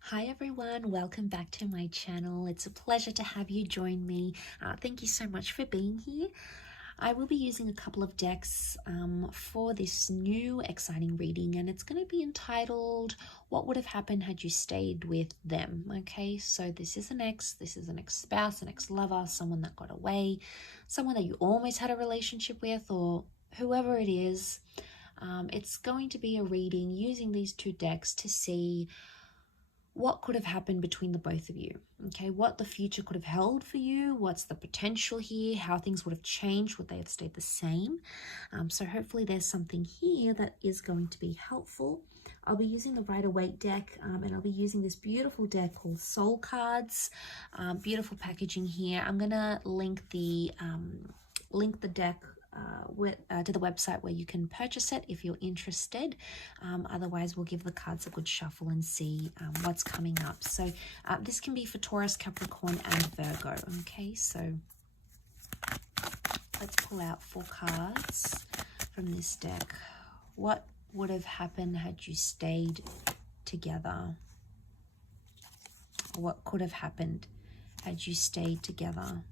Hi everyone, welcome back to my channel. It's a pleasure to have you join me. Thank you so much for being here. I will be using a couple of decks for this new exciting reading, and it's going to be entitled What Would Have Happened Had You Stayed With Them? Okay, so this is an ex-spouse, an ex-lover, someone that got away, someone that you almost had a relationship with, or whoever it is. It's going to be a reading using these two decks to see what could have happened between the both of you, okay? What the future could have held for you, what's the potential here, how things would have changed, would they have stayed the same? So hopefully there's something here that is going to be helpful. I'll be using the Rider-Waite deck, and I'll be using this beautiful deck called Soul Cards. Beautiful packaging here. I'm gonna link the deck to the website where you can purchase it if you're interested. Otherwise, we'll give the cards a good shuffle and see what's coming up. So this can be for Taurus, Capricorn, and Virgo. Okay, so let's pull out 4 cards from this deck. What would have happened had you stayed together? What could have happened had you stayed together?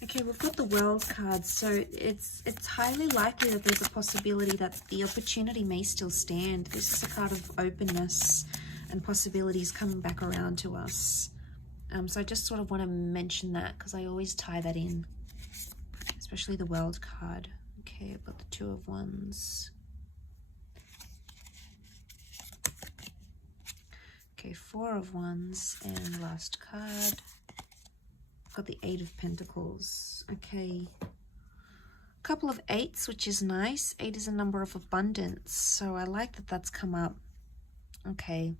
Okay, we've got the World card, so it's highly likely that there's a possibility that the opportunity may still stand. This is a card of openness and possibilities coming back around to us. So I just sort of want to mention that because I always tie that in, especially the World card. Okay, I've got the 2 of Wands. Okay, 4 of Wands, and last card. Got the 8 of Pentacles. Okay, couple of 8s, which is nice. 8 is a number of abundance, so I like that that's come up. Okay,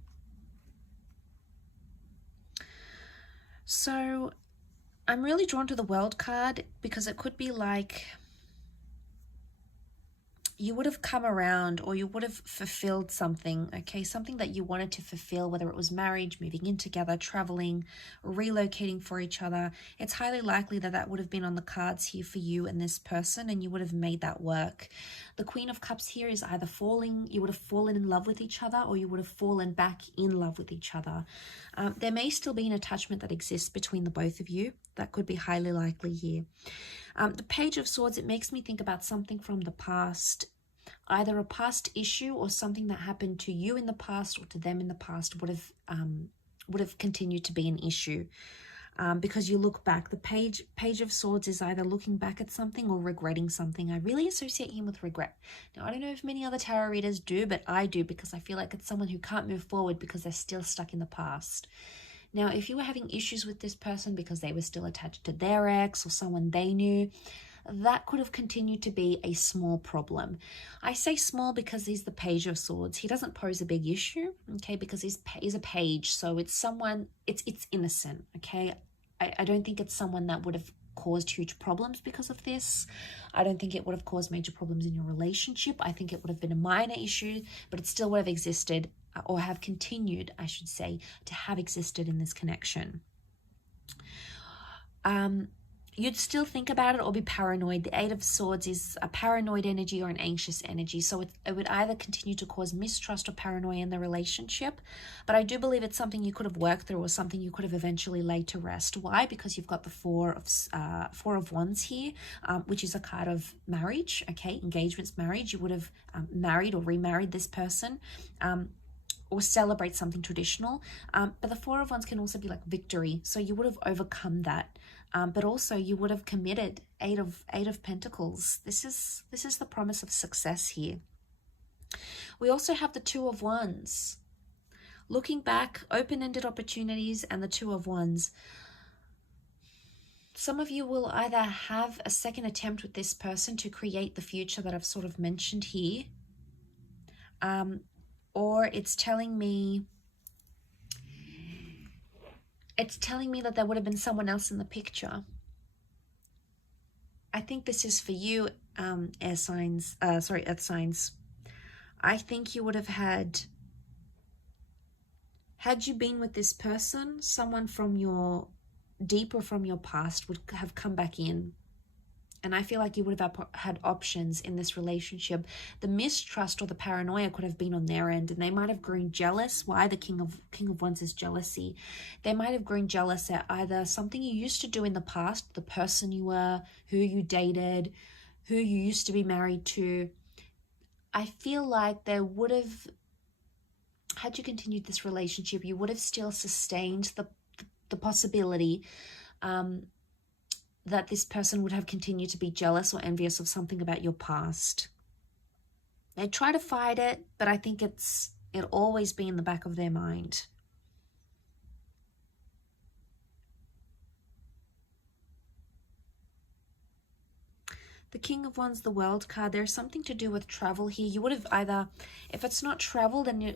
so I'm really drawn to the World card because it could be like you would have come around, or you would have fulfilled something, okay? Something that you wanted to fulfill, whether it was marriage, moving in together, traveling, relocating for each other. It's highly likely that that would have been on the cards here for you and this person, and you would have made that work. The Queen of Cups here is either you would have fallen in love with each other, or you would have fallen back in love with each other. There may still be an attachment that exists between the both of you. That could be highly likely here. The Page of Swords, it makes me think about something from the past, either a past issue or something that happened to you in the past or to them in the past would have continued to be an issue. Because you look back, the Page of Swords is either looking back at something or regretting something. I really associate him with regret. Now, I don't know if many other tarot readers do, but I do, because I feel like it's someone who can't move forward because they're still stuck in the past. Now, if you were having issues with this person because they were still attached to their ex or someone they knew, that could have continued to be a small problem. I say small because he's the Page of Swords. He doesn't pose a big issue, okay, because he's a page, so it's someone, it's innocent, okay? I don't think it's someone that would have caused huge problems because of this. I don't think it would have caused major problems in your relationship. I think it would have been a minor issue, but it still would have existed, or have continued, I should say, to have existed in this connection. You'd still think about it or be paranoid. The 8 of Swords is a paranoid energy or an anxious energy. So it would either continue to cause mistrust or paranoia in the relationship. But I do believe it's something you could have worked through, or something you could have eventually laid to rest. Why? Because you've got the 4 of Wands here, which is a card of marriage, okay? Engagements, marriage. You would have married or remarried this person. Or celebrate something traditional. But the 4 of Wands can also be like victory. So you would have overcome that. But also you would have committed. 8 of Pentacles. This is the promise of success here. We also have the 2 of Wands. Looking back, open-ended opportunities, and the 2 of Wands. Some of you will either have a second attempt with this person to create the future that I've sort of mentioned here. Or it's telling me that there would have been someone else in the picture. I think this is for you, earth signs. I think you would have had you been with this person, someone from your deeper from your past would have come back in. And I feel like you would have had options in this relationship. The mistrust or the paranoia could have been on their end, and they might have grown jealous. Why the King of Wands is jealousy. They might have grown jealous at either something you used to do in the past, the person you were, who you dated, who you used to be married to. I feel like they would have, had you continued this relationship, you would have still sustained the possibility that this person would have continued to be jealous or envious of something about your past. They try to fight it, but I think it'll always be in the back of their mind. The King of Wands, the World card, there's something to do with travel here. You would have either, if it's not travel, then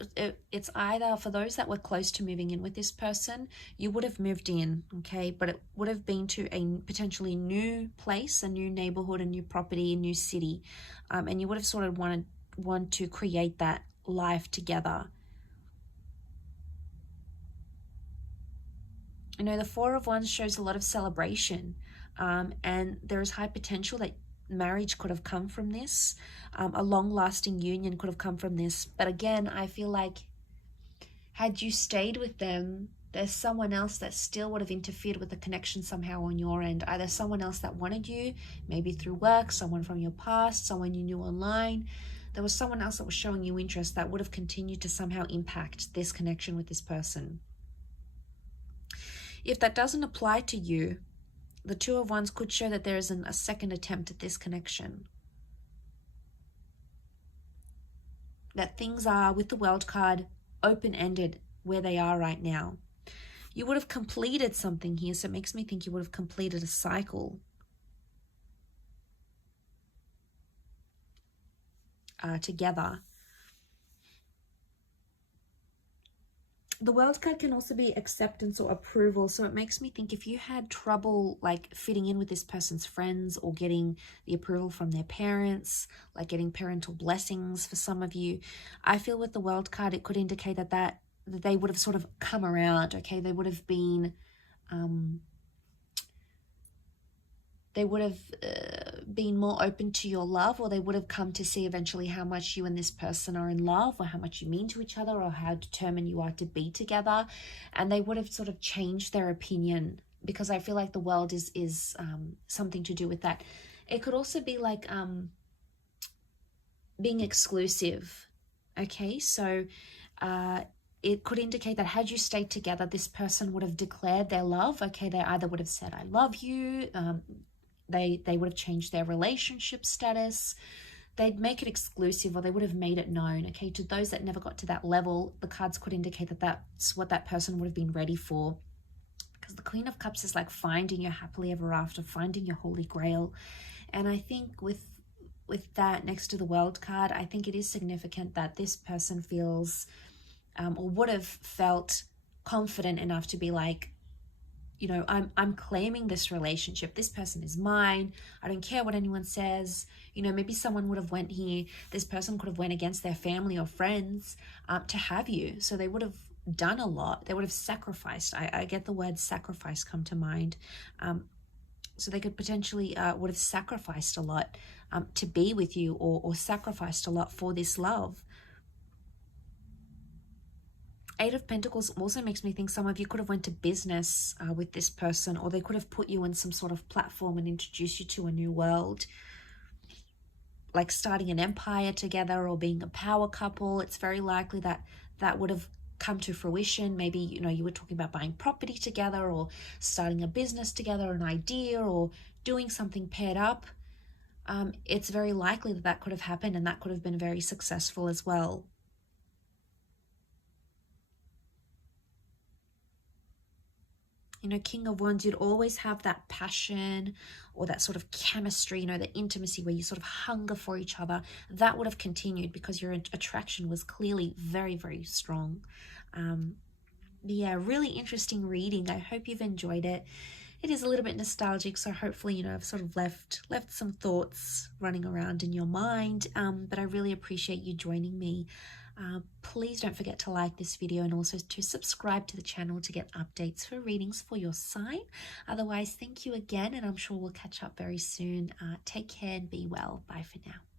it's either for those that were close to moving in with this person, you would have moved in, okay? But it would have been to a potentially new place, a new neighborhood, a new property, a new city. And you would have sort of want to create that life together. You know, the Four of Wands shows a lot of celebration. And there is high potential that marriage could have come from this. A long-lasting union could have come from this. But again, I feel like had you stayed with them, there's someone else that still would have interfered with the connection somehow on your end. Either someone else that wanted you, maybe through work, someone from your past, someone you knew online. There was someone else that was showing you interest that would have continued to somehow impact this connection with this person. If that doesn't apply to you, the Two of Wands could show that there is a second attempt at this connection. That things are, with the World card, open-ended where they are right now. You would have completed something here, so it makes me think you would have completed a cycle. Together. The World card can also be acceptance or approval. So it makes me think if you had trouble like fitting in with this person's friends or getting the approval from their parents, like getting parental blessings for some of you, I feel with the World card, it could indicate that they would have sort of come around, okay? They would have been, been more open to your love, or they would have come to see eventually how much you and this person are in love, or how much you mean to each other, or how determined you are to be together. And they would have sort of changed their opinion, because I feel like the World is something to do with that. It could also be like being exclusive, okay? So it could indicate that had you stayed together, this person would have declared their love, okay? They either would have said, I love you, they would have changed their relationship status, they'd make it exclusive, or they would have made it known, okay? To those that never got to that level, the cards could indicate that that's what that person would have been ready for. Because the Queen of Cups is like finding your happily ever after, finding your holy grail. And I think with that next to the World card, I think it is significant that this person feels or would have felt confident enough to be like, you know, I'm claiming this relationship. This person is mine. I don't care what anyone says. You know, maybe someone would have went here. This person could have went against their family or friends to have you. So they would have done a lot. They would have sacrificed. I get the word sacrifice come to mind. So they could potentially would have sacrificed a lot to be with you, or sacrificed a lot for this love. Eight of Pentacles also makes me think some of you could have went to business with this person, or they could have put you in some sort of platform and introduced you to a new world, like starting an empire together or being a power couple. It's very likely that that would have come to fruition. Maybe, you know, you were talking about buying property together, or starting a business together, an idea, or doing something paired up. It's very likely that could have happened, and that could have been very successful as well. You know, King of Wands, you'd always have that passion or that sort of chemistry, you know, the intimacy where you sort of hunger for each other. That would have continued because your attraction was clearly very, very strong. Yeah, really interesting reading. I hope you've enjoyed it. It is a little bit nostalgic, so hopefully, you know, I've sort of left some thoughts running around in your mind. But I really appreciate you joining me. Please don't forget to like this video and also to subscribe to the channel to get updates for readings for your sign. Otherwise, thank you again, and I'm sure we'll catch up very soon. Take care and be well. Bye for now.